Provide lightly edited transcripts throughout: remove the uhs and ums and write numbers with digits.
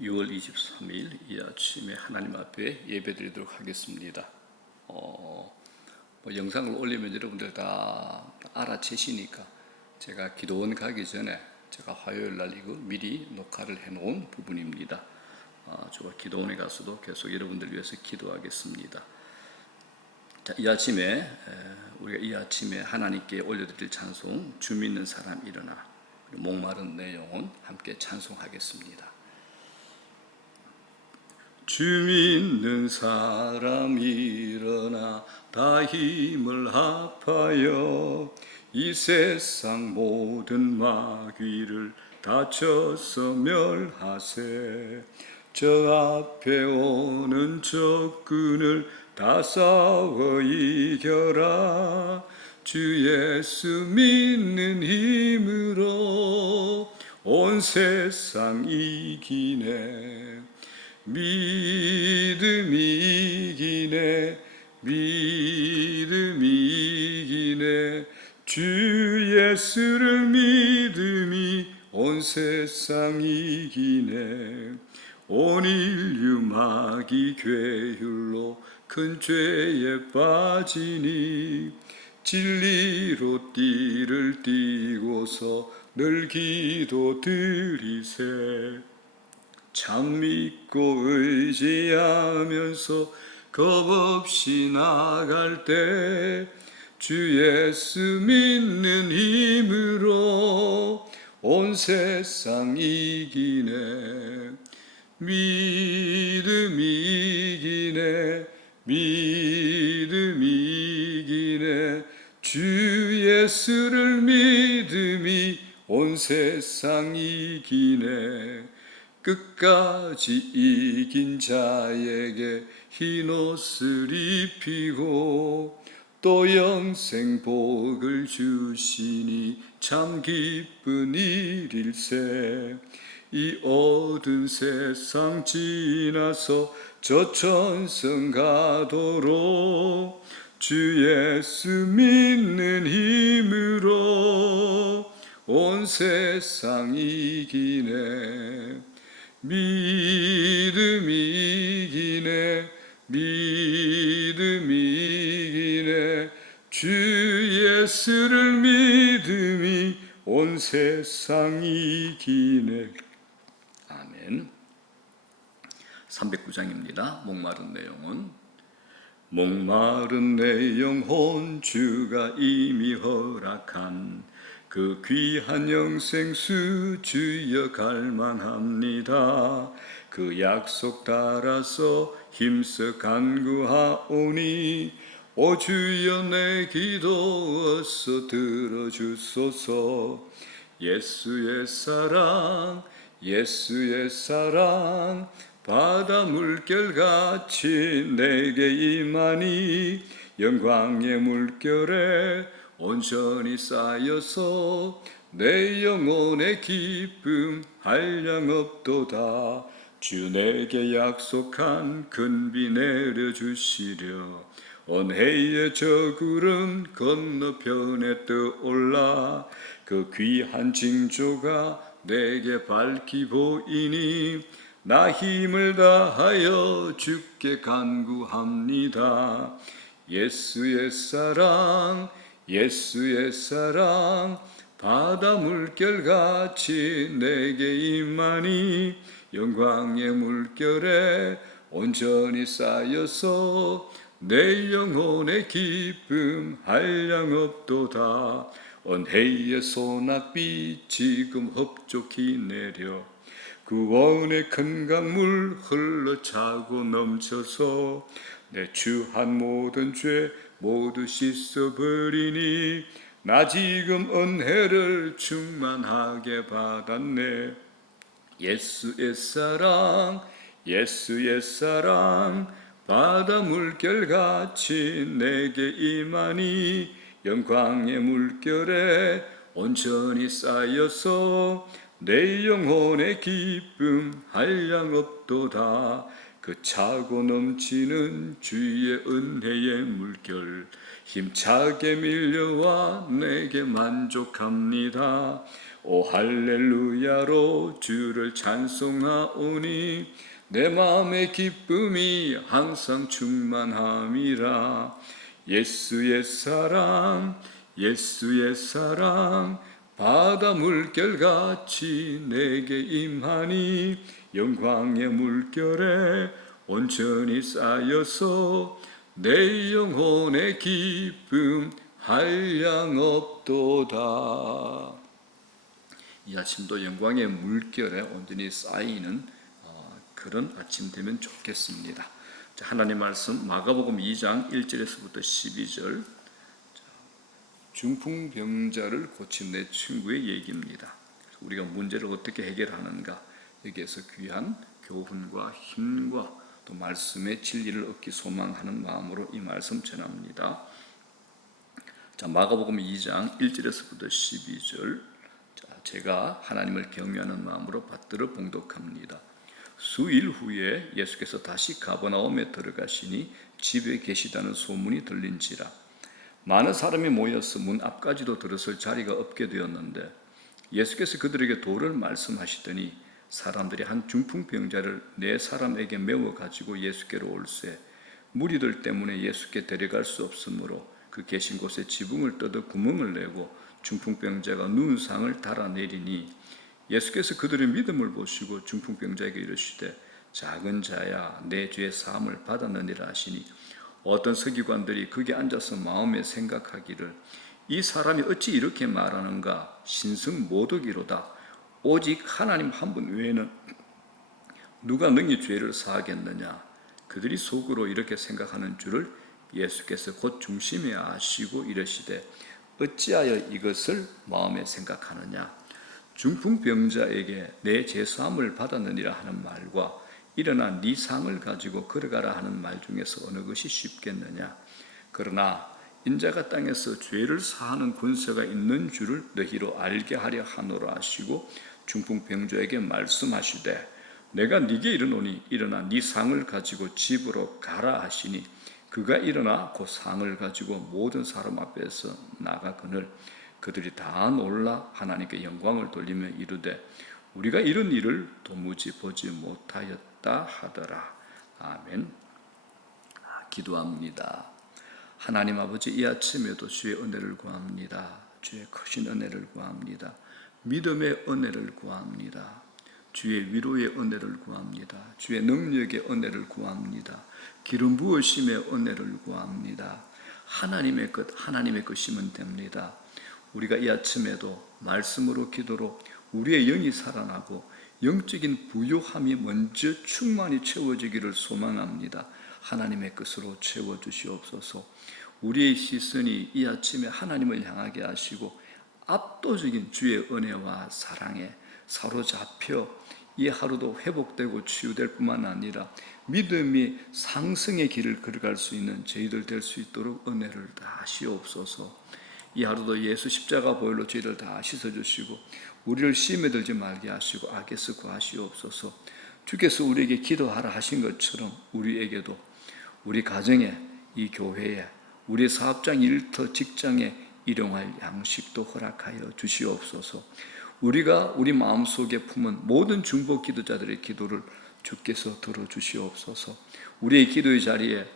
6월 23일 이 아침에 하나님 앞에 예배드리도록 하겠습니다. 영상을 올리면 여러분들 다 알아채시니까 제가 기도원 가기 전에 제가 화요일 날 이거 미리 녹화를 해놓은 부분입니다. 제가 기도원에 가서도 계속 여러분들 위해서 기도하겠습니다. 자, 이 아침에 우리가 이 아침에 하나님께 올려드릴 찬송 주 믿는 사람 일어나 목마른 내 영혼 함께 찬송하겠습니다. 주 믿는 사람 일어나 다 힘을 합하여 이 세상 모든 마귀를 다쳐서 멸하세. 저 앞에 오는 적군을 다 싸워 이겨라. 주 예수 믿는 힘으로 온 세상 이기네. 믿음이 이기네. 믿음이 이기네. 주 예수를 믿음이 온 세상 이기네. 온 인류 마귀 괴율로 큰 죄에 빠지니 진리로 띠를 띠고서 늘 기도 드리세. 참 믿고 의지하면서 겁없이 나갈 때 주 예수 믿는 힘으로 온 세상 이기네. 믿음이 이기네. 믿음이 이기네. 주 예수를 믿음이 온 세상 이기네. 끝까지 이긴 자에게 흰옷을 입히고 또 영생 복을 주시니 참 기쁜 일일세. 이 어두운 세상 지나서 저 천성 가도록 주 예수 믿는 힘으로 온 세상 이기네. 믿음이 이기네. 믿음이 이기네. 주 예수를 믿음이 온 세상 이기네. 아멘. 309장입니다. 목마른 내 영혼. 목마른 내 영혼 주가 이미 허락한 그 귀한 영생수 주여 갈만합니다. 그 약속 따라서 힘써 간구하오니 오 주여 내 기도 어서 들어주소서. 예수의 사랑 예수의 사랑 바다 물결같이 내게 임하니 영광의 물결에 온전히 쌓여서 내 영혼의 기쁨 한량없도다. 주 내게 약속한 큰 비 내려주시려 온 해의 저 구름 건너편에 떠올라 그 귀한 징조가 내게 밝히 보이니 나 힘을 다하여 주께 간구합니다. 예수의 사랑 예수의 사랑 바다 물결같이 내게 임하니 영광의 물결에 온전히 쌓여서 내 영혼의 기쁨 한량없도다. 온 해의 소낙비 지금 흡족히 내려 구원의 큰 강물 흘러차고 넘쳐서 내 추한 모든 죄 모두 씻어버리니 나 지금 은혜를 충만하게 받았네. 예수의 사랑 예수의 사랑 바다 물결같이 내게 임하니 영광의 물결에 온전히 쌓여서 내 영혼의 기쁨 한량 없도다. 그 차고 넘치는 주의 은혜의 물결 힘차게 밀려와 내게 만족합니다. 오 할렐루야로 주를 찬송하오니 내 마음의 기쁨이 항상 충만함이라. 예수의 사랑 예수의 사랑 바다 물결같이 내게 임하니 영광의 물결에 온전히 쌓여서 내 영혼의 기쁨 한량 없도다. 이 아침도 영광의 물결에 온전히 쌓이는 그런 아침 되면 좋겠습니다. 하나님 말씀 마가복음 2장 1절에서부터 12절, 중풍병자를 고친 내 친구의 얘기입니다. 우리가 문제를 어떻게 해결하는가, 여기에서 귀한 교훈과 힘과 또 말씀의 진리를 얻기 소망하는 마음으로 이 말씀 전합니다. 마가복음 2장 1절에서부터 12절, 제가 하나님을 경외하는 마음으로 받들어 봉독합니다. 수일 후에 예수께서 다시 가버나움에 들어가시니 집에 계시다는 소문이 들린지라. 많은 사람이 모여서 문 앞까지도 들어설 자리가 없게 되었는데 예수께서 그들에게 도를 말씀하시더니 사람들이 한 중풍병자를 네 사람에게 메워 가지고 예수께로 올세 무리들 때문에 예수께 데려갈 수 없으므로 그 계신 곳에 지붕을 뜯어 구멍을 내고 중풍병자가 눈상을 달아내리니 예수께서 그들의 믿음을 보시고 중풍병자에게 이르시되 작은 자야 내 죄의 사함을 받았느니라 하시니 어떤 서기관들이 거기 앉아서 마음에 생각하기를 이 사람이 어찌 이렇게 말하는가 신성 모독이로다. 오직 하나님 한 분 외에는 누가 능히 죄를 사하겠느냐. 그들이 속으로 이렇게 생각하는 줄을 예수께서 곧 중심에 아시고 이르시되 어찌하여 이것을 마음에 생각하느냐. 중풍병자에게 내 죄사함을 받았느니라 하는 말과 일어나 네 상을 가지고 걸어가라 하는 말 중에서 어느 것이 쉽겠느냐. 그러나 인자가 땅에서 죄를 사하는 권세가 있는 줄을 너희로 알게 하려 하노라 하시고 중풍병자에게 말씀하시되 내가 네게 이르노니 일어나 네 상을 가지고 집으로 가라 하시니 그가 일어나 그 상을 가지고 모든 사람 앞에서 나가거늘 그들이 다 놀라 하나님께 영광을 돌리며 이르되 우리가 이런 일을 도무지 보지 못하였다 하더라. 아멘. 기도합니다. 하나님 아버지, 이 아침에도 주의 은혜를 구합니다. 주의 크신 은혜를 구합니다. 믿음의 은혜를 구합니다. 주의 위로의 은혜를 구합니다. 주의 능력의 은혜를 구합니다. 기름 부으심의 은혜를 구합니다. 하나님의 것이면 됩니다. 우리가 이 아침에도 말씀으로 기도로 우리의 영이 살아나고 영적인 부요함이 먼저 충만히 채워지기를 소망합니다. 하나님의 것으로 채워주시옵소서. 우리의 시선이 이 아침에 하나님을 향하게 하시고 압도적인 주의 은혜와 사랑에 사로잡혀 이 하루도 회복되고 치유될 뿐만 아니라 믿음이 상승의 길을 걸어갈 수 있는 저희들 될 수 있도록 은혜를 다 하시옵소서. 이 하루도 예수 십자가 보혈로 저희를 다 씻어주시고 우리를 시험에 들지 말게 하시고 악에서 구하시옵소서. 주께서 우리에게 기도하라 하신 것처럼 우리에게도 우리 가정에, 이 교회에, 우리 사업장, 일터, 직장에 일용할 양식도 허락하여 주시옵소서. 우리가 우리 마음속에 품은 모든 중보 기도자들의 기도를 주께서 들어주시옵소서. 우리의 기도의 자리에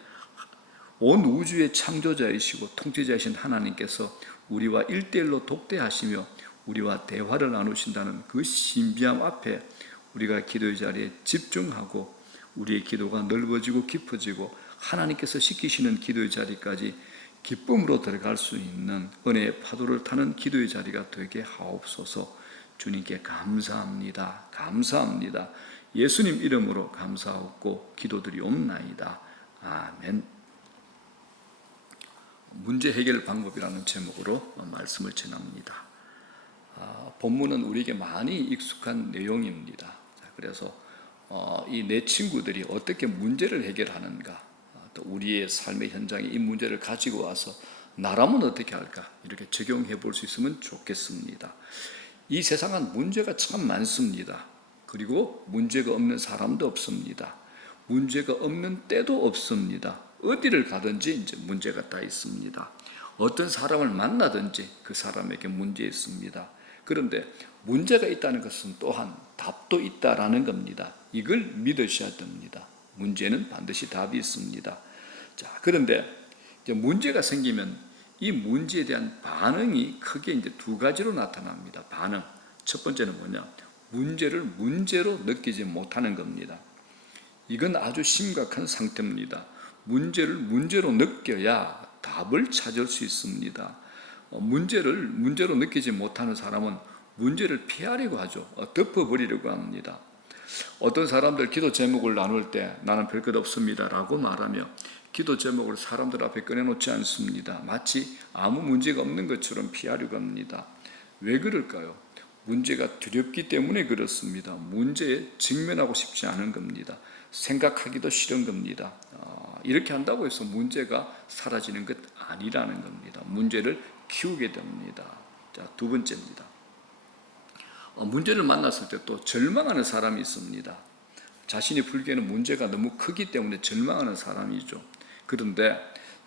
온 우주의 창조자이시고 통치자이신 하나님께서 우리와 1:1로 독대하시며 우리와 대화를 나누신다는 그 신비함 앞에 우리가 기도의 자리에 집중하고 우리의 기도가 넓어지고 깊어지고 하나님께서 시키시는 기도의 자리까지 기쁨으로 들어갈 수 있는 은혜의 파도를 타는 기도의 자리가 되게 하옵소서. 주님께 감사합니다. 감사합니다. 예수님 이름으로 감사하고 기도드리옵나이다. 아멘. 문제 해결 방법이라는 제목으로 말씀을 전합니다. 본문은 우리에게 많이 익숙한 내용입니다. 그래서 이 내 친구들이 어떻게 문제를 해결하는가, 또 우리의 삶의 현장에 이 문제를 가지고 와서 나라면 어떻게 할까, 이렇게 적용해 볼 수 있으면 좋겠습니다. 이 세상은 문제가 참 많습니다. 그리고 문제가 없는 사람도 없습니다. 문제가 없는 때도 없습니다. 어디를 가든지 이제 문제가 다 있습니다. 어떤 사람을 만나든지 그 사람에게 문제 있습니다. 그런데 문제가 있다는 것은 또한 답도 있다라는 겁니다. 이걸 믿으셔야 됩니다. 문제는 반드시 답이 있습니다. 자, 그런데 이제 문제가 생기면 이 문제에 대한 반응이 크게 이제 두 가지로 나타납니다. 반응. 첫 번째는 뭐냐? 문제를 문제로 느끼지 못하는 겁니다. 이건 아주 심각한 상태입니다. 문제를 문제로 느껴야 답을 찾을 수 있습니다. 문제를 문제로 느끼지 못하는 사람은 문제를 피하려고 하죠. 덮어버리려고 합니다. 어떤 사람들 기도 제목을 나눌 때 나는 별것 없습니다 라고 말하며 기도 제목을 사람들 앞에 꺼내놓지 않습니다. 마치 아무 문제가 없는 것처럼 피하려고 합니다. 왜 그럴까요? 문제가 두렵기 때문에 그렇습니다. 문제에 직면하고 싶지 않은 겁니다. 생각하기도 싫은 겁니다. 이렇게 한다고 해서 문제가 사라지는 것 아니라는 겁니다. 문제를 키우게 됩니다. 자, 두 번째입니다. 문제를 만났을 때 또 절망하는 사람이 있습니다. 자신이 풀기에는 문제가 너무 크기 때문에 절망하는 사람이죠. 그런데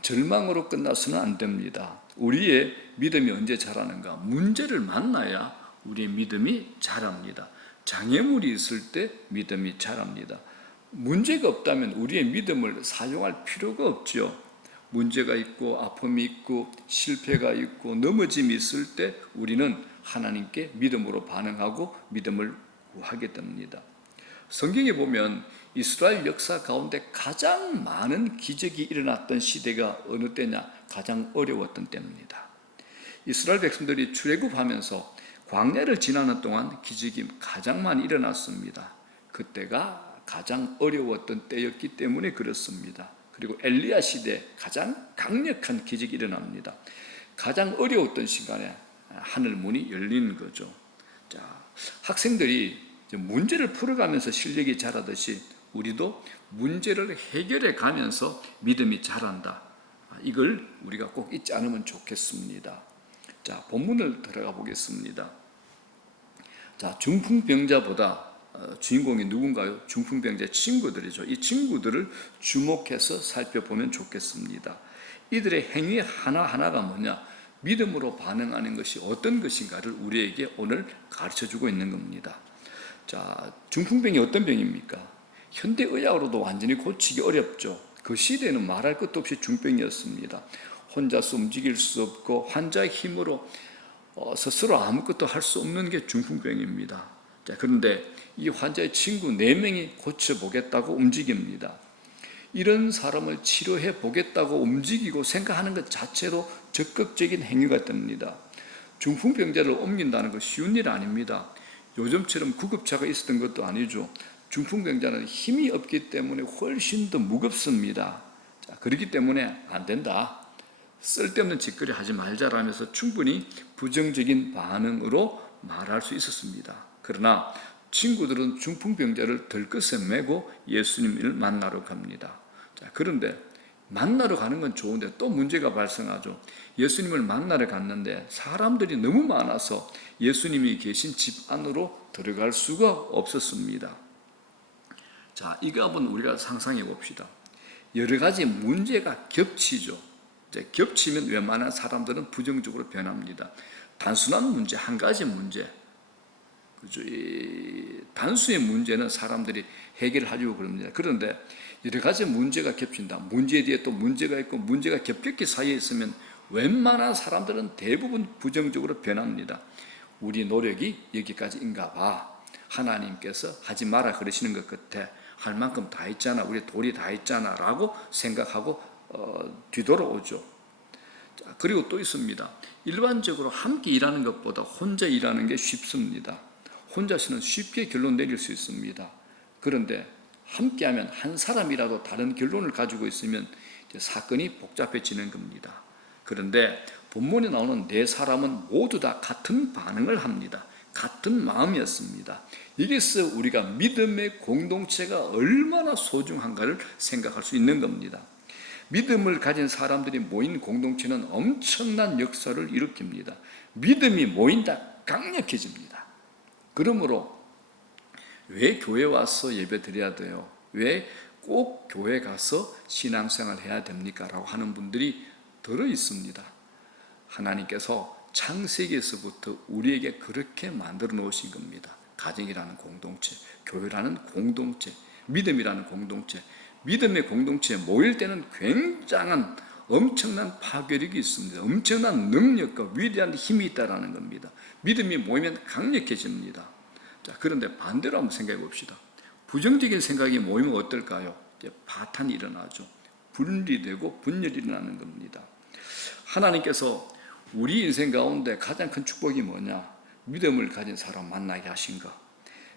절망으로 끝나서는 안 됩니다. 우리의 믿음이 언제 자라는가? 문제를 만나야 우리의 믿음이 자랍니다. 장애물이 있을 때 믿음이 자랍니다. 문제가 없다면 우리의 믿음을 사용할 필요가 없죠. 문제가 있고 아픔이 있고 실패가 있고 넘어짐이 있을 때 우리는 하나님께 믿음으로 반응하고 믿음을 구하게 됩니다. 성경에 보면 이스라엘 역사 가운데 가장 많은 기적이 일어났던 시대가 어느 때냐? 가장 어려웠던 때입니다. 이스라엘 백성들이 출애굽하면서 광야를 지나는 동안 기적이 가장 많이 일어났습니다. 그때가 가장 어려웠던 때였기 때문에 그렇습니다. 그리고 엘리야 시대 가장 강력한 기적이 일어납니다. 가장 어려웠던 시간에 하늘 문이 열리는 거죠. 자, 학생들이 문제를 풀어가면서 실력이 자라듯이 우리도 문제를 해결해 가면서 믿음이 자란다. 이걸 우리가 꼭 잊지 않으면 좋겠습니다. 자, 본문을 들어가 보겠습니다. 자, 중풍병자보다 주인공이 누군가요? 중풍병자의 친구들이죠. 이 친구들을 주목해서 살펴보면 좋겠습니다. 이들의 행위 하나하나가 뭐냐? 믿음으로 반응하는 것이 어떤 것인가를 우리에게 오늘 가르쳐주고 있는 겁니다. 자, 중풍병이 어떤 병입니까? 현대의학으로도 완전히 고치기 어렵죠. 그 시대에는 말할 것도 없이 중병이었습니다. 혼자서 움직일 수 없고 환자의 힘으로 스스로 아무것도 할 수 없는 게 중풍병입니다. 자, 그런데 이 환자의 친구 4명이 고쳐보겠다고 움직입니다. 이런 사람을 치료해 보겠다고 움직이고 생각하는 것 자체로 적극적인 행위가 됩니다. 중풍병자를 옮긴다는 건 쉬운 일 아닙니다. 요즘처럼 구급차가 있었던 것도 아니죠. 중풍병자는 힘이 없기 때문에 훨씬 더 무겁습니다. 자, 그렇기 때문에 안 된다. 쓸데없는 짓거리 하지 말자라면서 충분히 부정적인 반응으로 말할 수 있었습니다. 그러나 친구들은 중풍병자를 들것에 메고 예수님을 만나러 갑니다. 자, 그런데 만나러 가는 건 좋은데 또 문제가 발생하죠. 예수님을 만나러 갔는데 사람들이 너무 많아서 예수님이 계신 집 안으로 들어갈 수가 없었습니다. 자, 이거 한번 우리가 상상해 봅시다. 여러 가지 문제가 겹치죠. 이제 겹치면 웬만한 사람들은 부정적으로 변합니다. 단순한 문제, 한 가지 문제, 그죠? 이 단수의 문제는 사람들이 해결하려고 그럽니다. 그런데 여러 가지 문제가 겹친다. 문제에 대해 또 문제가 있고 문제가 겹겹이 사이에 있으면 웬만한 사람들은 대부분 부정적으로 변합니다. 우리 노력이 여기까지인가 봐. 하나님께서 하지 마라 그러시는 것 같아. 할 만큼 다 했잖아. 우리 도리 다 했잖아. 라고 생각하고 뒤돌아오죠. 자, 그리고 또 있습니다. 일반적으로 함께 일하는 것보다 혼자 일하는 게 쉽습니다. 혼자서는 쉽게 결론 내릴 수 있습니다. 그런데 함께하면 한 사람이라도 다른 결론을 가지고 있으면 이제 사건이 복잡해지는 겁니다. 그런데 본문에 나오는 4사람은 모두 다 같은 반응을 합니다. 같은 마음이었습니다. 여기서 우리가 믿음의 공동체가 얼마나 소중한가를 생각할 수 있는 겁니다. 믿음을 가진 사람들이 모인 공동체는 엄청난 역사를 일으킵니다. 믿음이 모인다. 강력해집니다. 그러므로 왜 교회 와서 예배 드려야 돼요? 왜 꼭 교회 가서 신앙생활 해야 됩니까? 라고 하는 분들이 들어 있습니다. 하나님께서 창세기에서부터 우리에게 그렇게 만들어 놓으신 겁니다. 가정이라는 공동체, 교회라는 공동체, 믿음이라는 공동체, 믿음의 공동체에 모일 때는 굉장한 엄청난 파괴력이 있습니다. 엄청난 능력과 위대한 힘이 있다는 겁니다. 믿음이 모이면 강력해집니다. 자, 그런데 반대로 한번 생각해 봅시다. 부정적인 생각이 모이면 어떨까요? 이제 파탄이 일어나죠. 분리되고 분열이 일어나는 겁니다. 하나님께서 우리 인생 가운데 가장 큰 축복이 뭐냐? 믿음을 가진 사람 만나게 하신 것.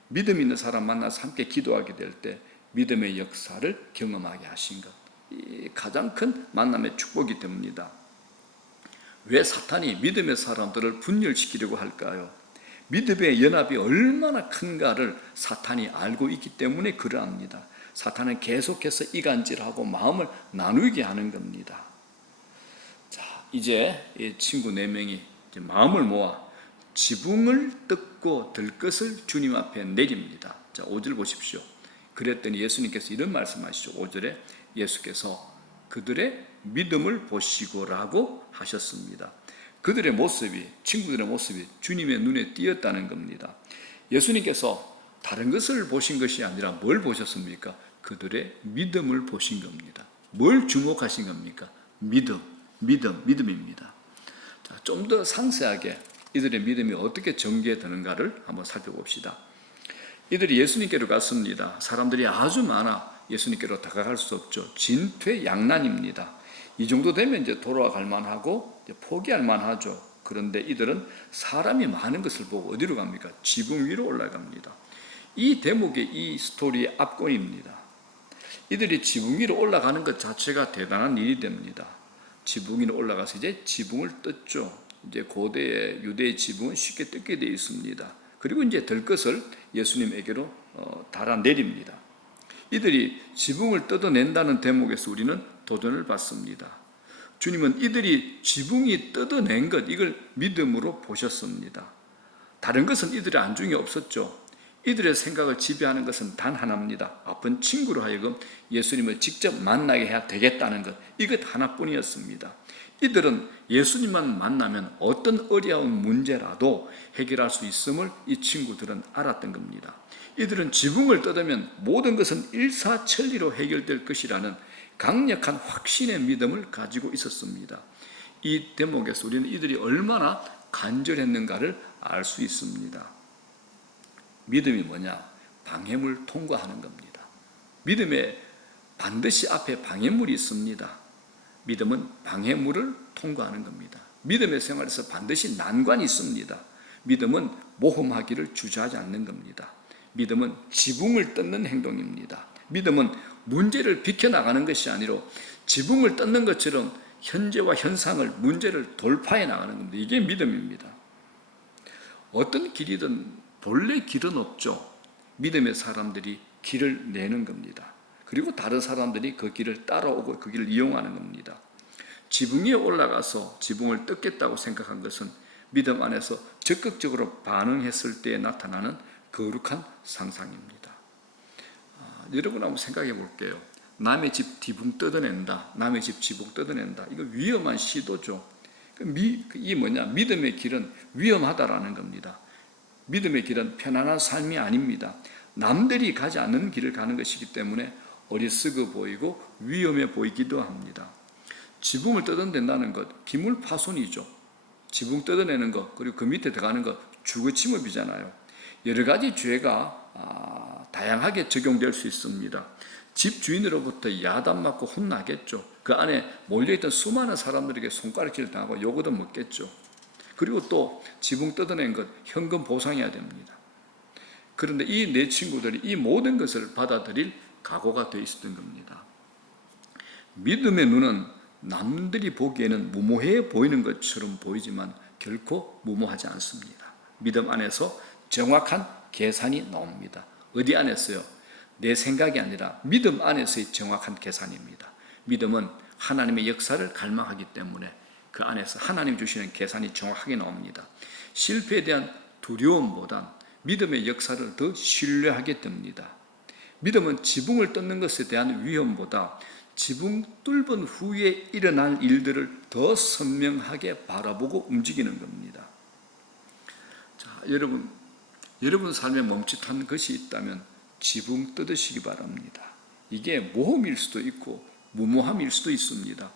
믿음 있는 사람 만나서 함께 기도하게 될 때 믿음의 역사를 경험하게 하신 것. 이 가장 큰 만남의 축복이 됩니다. 왜 사탄이 믿음의 사람들을 분열시키려고 할까요? 믿음의 연합이 얼마나 큰가를 사탄이 알고 있기 때문에 그러합니다. 사탄은 계속해서 이간질하고 마음을 나누게 하는 겁니다. 자, 이제 이 친구 4명이 마음을 모아 지붕을 뜯고 들것을 주님 앞에 내립니다. 자, 5절 보십시오. 그랬더니 예수님께서 이런 말씀하시죠. 5절에 예수께서 그들의 믿음을 보시고라고 하셨습니다. 그들의 모습이, 친구들의 모습이 주님의 눈에 띄었다는 겁니다. 예수님께서 다른 것을 보신 것이 아니라 뭘 보셨습니까? 그들의 믿음을 보신 겁니다. 뭘 주목하신 겁니까? 믿음입니다. 좀 더 상세하게 이들의 믿음이 어떻게 전개되는가를 한번 살펴봅시다. 이들이 예수님께로 갔습니다. 사람들이 아주 많아 예수님께로 다가갈 수 없죠. 진퇴양난입니다. 이 정도 되면 이제 돌아갈 만하고 포기할 만하죠. 그런데 이들은 사람이 많은 것을 보고 어디로 갑니까? 지붕 위로 올라갑니다. 이 대목의 이 스토리의 압권입니다. 이들이 지붕 위로 올라가는 것 자체가 대단한 일이 됩니다. 지붕 위로 올라가서 이제 지붕을 뜯죠. 이제 고대의 유대의 지붕은 쉽게 뜯게 되어 있습니다. 그리고 이제 들 것을 예수님에게로 달아내립니다. 이들이 지붕을 뜯어낸다는 대목에서 우리는 도전을 받습니다. 주님은 이들이 지붕이 뜯어낸 것, 이걸 믿음으로 보셨습니다. 다른 것은 이들의 안중에 없었죠. 이들의 생각을 지배하는 것은 단 하나입니다. 아픈 친구로 하여금 예수님을 직접 만나게 해야 되겠다는 것, 이것 하나뿐이었습니다. 이들은 예수님만 만나면 어떤 어려운 문제라도 해결할 수 있음을 이 친구들은 알았던 겁니다. 이들은 지붕을 뜯으면 모든 것은 일사천리로 해결될 것이라는 강력한 확신의 믿음을 가지고 있었습니다. 이 대목에서 우리는 이들이 얼마나 간절했는가를 알 수 있습니다. 믿음이 뭐냐? 방해물 통과하는 겁니다. 믿음에 반드시 앞에 방해물이 있습니다. 믿음은 방해물을 통과하는 겁니다. 믿음의 생활에서 반드시 난관이 있습니다. 믿음은 모험하기를 주저하지 않는 겁니다. 믿음은 지붕을 뜯는 행동입니다. 믿음은 문제를 비켜나가는 것이 아니라 지붕을 뜯는 것처럼 현재와 현상을, 문제를 돌파해 나가는 겁니다. 이게 믿음입니다. 어떤 길이든 본래 길은 없죠. 믿음의 사람들이 길을 내는 겁니다. 그리고 다른 사람들이 그 길을 따라오고 그 길을 이용하는 겁니다. 지붕 위에 올라가서 지붕을 뜯겠다고 생각한 것은 믿음 안에서 적극적으로 반응했을 때에 나타나는 거룩한 상상입니다. 여러분 한번 생각해 볼게요. 남의 집 지붕 뜯어낸다, 남의 집 지붕 뜯어낸다. 이거 위험한 시도죠. 이 뭐냐? 믿음의 길은 위험하다라는 겁니다. 믿음의 길은 편안한 삶이 아닙니다. 남들이 가지 않는 길을 가는 것이기 때문에 어리석어 보이고 위험해 보이기도 합니다. 지붕을 뜯어낸다는 것, 기물 파손이죠. 지붕 뜯어내는 것, 그리고 그 밑에 들어가는 것, 주거침입이잖아요. 여러 가지 죄가 다양하게 적용될 수 있습니다. 집 주인으로부터 야단맞고 혼나겠죠. 그 안에 몰려있던 수많은 사람들에게 손가락질 당하고 욕도 먹겠죠. 그리고 또 지붕 뜯어낸 것 현금 보상해야 됩니다. 그런데 이 네 친구들이 이 모든 것을 받아들일 각오가 되어 있었던 겁니다. 믿음의 눈은 남들이 보기에는 무모해 보이는 것처럼 보이지만 결코 무모하지 않습니다. 믿음 안에서 정확한 계산이 나옵니다. 어디 안에서요? 내 생각이 아니라 믿음 안에서의 정확한 계산입니다. 믿음은 하나님의 역사를 갈망하기 때문에 그 안에서 하나님 주시는 계산이 정확하게 나옵니다. 실패에 대한 두려움보단 믿음의 역사를 더 신뢰하게 됩니다. 믿음은 지붕을 뜯는 것에 대한 위험보다 지붕 뚫은 후에 일어날 일들을 더 선명하게 바라보고 움직이는 겁니다. 자, 여러분 삶에 멈칫한 것이 있다면 지붕 뜯으시기 바랍니다. 이게 모험일 수도 있고 무모함일 수도 있습니다.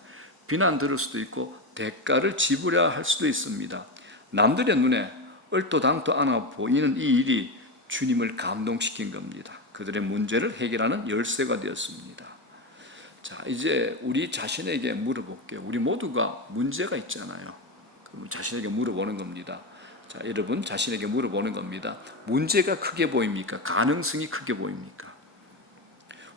비난 들을 수도 있고 대가를 지불해야 할 수도 있습니다. 남들의 눈에 얼토당토 않아 보이는 이 일이 주님을 감동시킨 겁니다. 그들의 문제를 해결하는 열쇠가 되었습니다. 자, 이제 우리 자신에게 물어볼게요. 우리 모두가 문제가 있잖아요. 그럼 자신에게 물어보는 겁니다. 자, 여러분 자신에게 물어보는 겁니다. 문제가 크게 보입니까? 가능성이 크게 보입니까?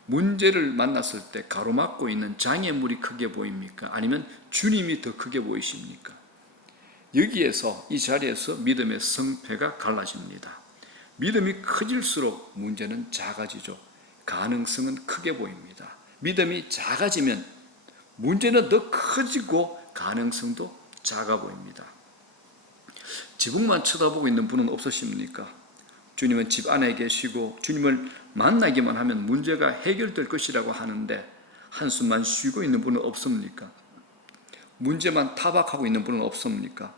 문제를 만났을 때 가로막고 있는 장애물이 크게 보입니까? 아니면 주님이 더 크게 보이십니까? 여기에서 이 자리에서 믿음의 성패가 갈라집니다. 믿음이 커질수록 문제는 작아지죠. 가능성은 크게 보입니다. 믿음이 작아지면 문제는 더 커지고 가능성도 작아 보입니다. 지붕만 쳐다보고 있는 분은 없으십니까? 주님은 집 안에 계시고 주님을 만나기만 하면 문제가 해결될 것이라고 하는데 한숨만 쉬고 있는 분은 없습니까? 문제만 타박하고 있는 분은 없습니까?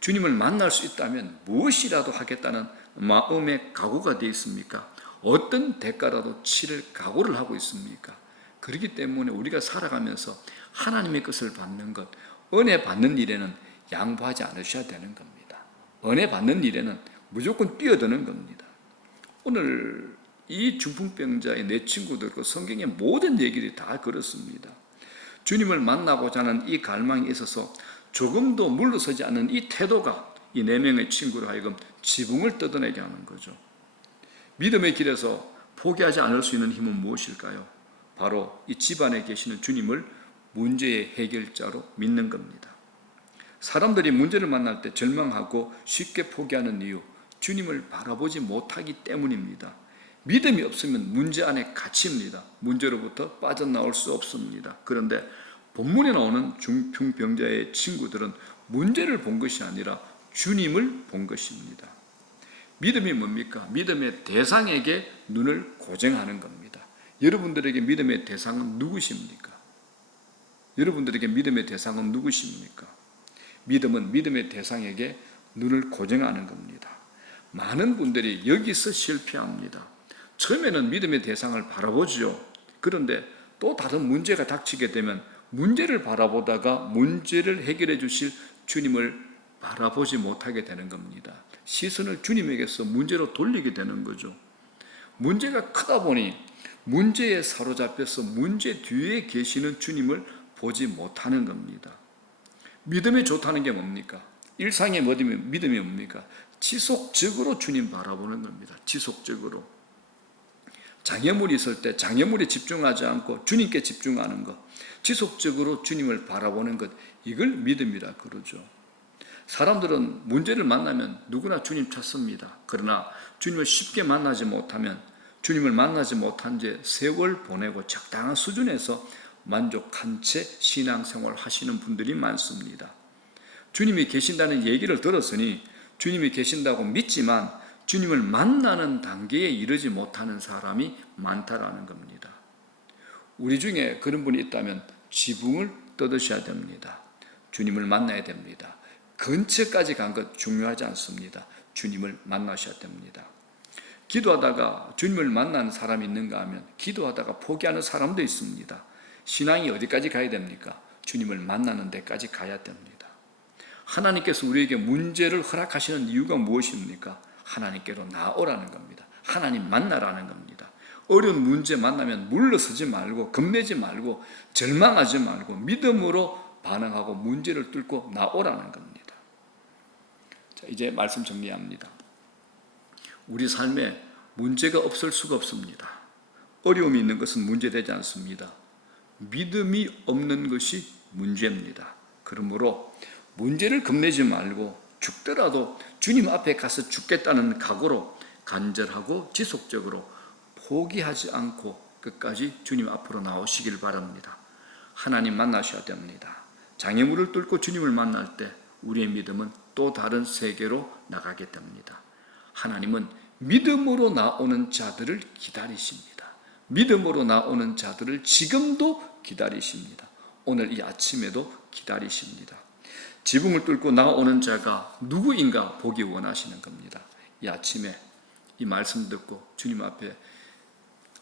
주님을 만날 수 있다면 무엇이라도 하겠다는 마음의 각오가 되어 있습니까? 어떤 대가라도 치를 각오를 하고 있습니까? 그렇기 때문에 우리가 살아가면서 하나님의 것을 받는 것, 은혜 받는 일에는 양보하지 않으셔야 되는 겁니다. 은혜 받는 일에는 무조건 뛰어드는 겁니다. 오늘 이 중풍병자의 내 친구들과 성경의 모든 얘기들이 다 그렇습니다. 주님을 만나고자 하는 이 갈망이 있어서 조금도 물러서지 않는 이 태도가 이 4명의 친구로 하여금 지붕을 뜯어내게 하는 거죠. 믿음의 길에서 포기하지 않을 수 있는 힘은 무엇일까요? 바로 이 집안에 계시는 주님을 문제의 해결자로 믿는 겁니다. 사람들이 문제를 만날 때 절망하고 쉽게 포기하는 이유, 주님을 바라보지 못하기 때문입니다. 믿음이 없으면 문제 안에 갇힙니다. 문제로부터 빠져나올 수 없습니다. 그런데 본문에 나오는 중풍병자의 친구들은 문제를 본 것이 아니라 주님을 본 것입니다. 믿음이 뭡니까? 믿음의 대상에게 눈을 고정하는 겁니다. 여러분들에게 믿음의 대상은 누구십니까? 여러분들에게 믿음의 대상은 누구십니까? 믿음은 믿음의 대상에게 눈을 고정하는 겁니다. 많은 분들이 여기서 실패합니다. 처음에는 믿음의 대상을 바라보죠. 그런데 또 다른 문제가 닥치게 되면 문제를 바라보다가 문제를 해결해 주실 주님을 바라보지 못하게 되는 겁니다. 시선을 주님에게서 문제로 돌리게 되는 거죠. 문제가 크다 보니 문제에 사로잡혀서 문제 뒤에 계시는 주님을 보지 못하는 겁니다. 믿음이 좋다는 게 뭡니까? 일상의 믿음이 뭡니까? 지속적으로 주님 바라보는 겁니다. 지속적으로. 장애물이 있을 때 장애물에 집중하지 않고 주님께 집중하는 것, 지속적으로 주님을 바라보는 것, 이걸 믿음이라 그러죠. 사람들은 문제를 만나면 누구나 주님 찾습니다. 그러나 주님을 쉽게 만나지 못하면 주님을 만나지 못한 지 세월 보내고 적당한 수준에서 만족한 채 신앙생활을 하시는 분들이 많습니다. 주님이 계신다는 얘기를 들었으니 주님이 계신다고 믿지만 주님을 만나는 단계에 이르지 못하는 사람이 많다라는 겁니다. 우리 중에 그런 분이 있다면 지붕을 뜯으셔야 됩니다. 주님을 만나야 됩니다. 근처까지 간 것 중요하지 않습니다. 주님을 만나셔야 됩니다. 기도하다가 주님을 만나는 사람이 있는가 하면 기도하다가 포기하는 사람도 있습니다. 신앙이 어디까지 가야 됩니까? 주님을 만나는 데까지 가야 됩니다. 하나님께서 우리에게 문제를 허락하시는 이유가 무엇입니까? 하나님께로 나오라는 겁니다. 하나님 만나라는 겁니다. 어려운 문제 만나면 물러서지 말고 겁내지 말고 절망하지 말고 믿음으로 반응하고 문제를 뚫고 나오라는 겁니다. 자, 이제 말씀 정리합니다. 우리 삶에 문제가 없을 수가 없습니다. 어려움이 있는 것은 문제되지 않습니다. 믿음이 없는 것이 문제입니다. 그러므로 문제를 겁내지 말고 죽더라도 주님 앞에 가서 죽겠다는 각오로 간절하고 지속적으로 포기하지 않고 끝까지 주님 앞으로 나오시길 바랍니다. 하나님 만나셔야 됩니다. 장애물을 뚫고 주님을 만날 때 우리의 믿음은 또 다른 세계로 나가게 됩니다. 하나님은 믿음으로 나오는 자들을 기다리십니다. 믿음으로 나오는 자들을 지금도 기다리십니다. 오늘 이 아침에도 기다리십니다. 지붕을 뚫고 나오는 자가 누구인가 보기 원하시는 겁니다. 이 아침에 이 말씀 듣고 주님 앞에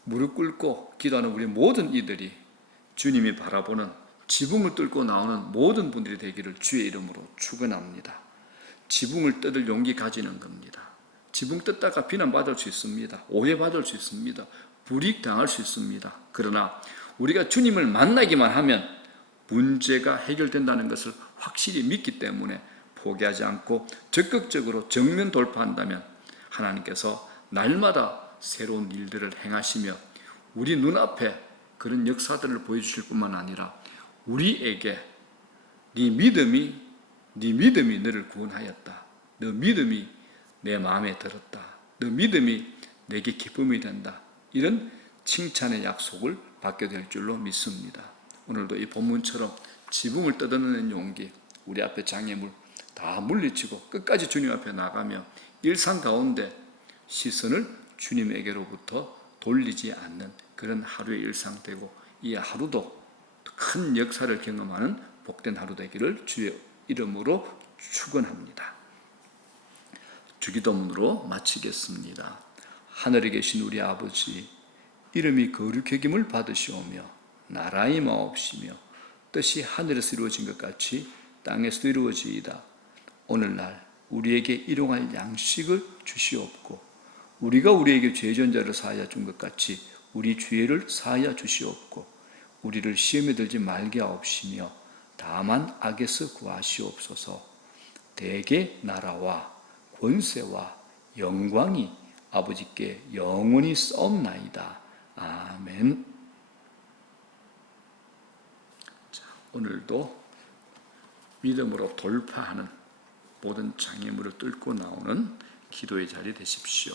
무릎 꿇고 기도하는 우리 모든 이들이 주님이 바라보는 지붕을 뚫고 나오는 모든 분들이 되기를 주의 이름으로 축원합니다. 지붕을 뜯을 용기 가지는 겁니다. 지붕 뜯다가 비난받을 수 있습니다. 오해받을 수 있습니다. 불이익당할 수 있습니다. 그러나 우리가 주님을 만나기만 하면 문제가 해결된다는 것을 확실히 믿기 때문에 포기하지 않고 적극적으로 정면 돌파한다면 하나님께서 날마다 새로운 일들을 행하시며 우리 눈앞에 그런 역사들을 보여주실 뿐만 아니라 우리에게 네 믿음이 너를 구원하였다. 너 믿음이 내 마음에 들었다. 너 믿음이 내게 기쁨이 된다. 이런 칭찬의 약속을 받게 될 줄로 믿습니다. 오늘도 이 본문처럼 지붕을 뜯어내는 용기, 우리 앞에 장애물 다 물리치고 끝까지 주님 앞에 나가며 일상 가운데 시선을 주님에게로부터 돌리지 않는 그런 하루의 일상 되고 이 하루도 큰 역사를 경험하는 복된 하루 되기를 주의 이름으로 축원합니다. 주기도문으로 마치겠습니다. 하늘에 계신 우리 아버지, 이름이 거룩해김을 받으시오며 나라의 마옵시며 뜻이 하늘에서 이루어진 것 같이 땅에서도 이루어지이다. 오늘날 우리에게 일용할 양식을 주시옵고 우리가 우리에게 죄전자를 사하여 준 것 같이 우리 죄를 사하여 주시옵고 우리를 시험에 들지 말게 하옵시며 다만 악에서 구하시옵소서. 대개 나라와 권세와 영광이 아버지께 영원히 싸움나이다. 아멘. 자, 오늘도 믿음으로 돌파하는 모든 장애물을 뚫고 나오는 기도의 자리 되십시오.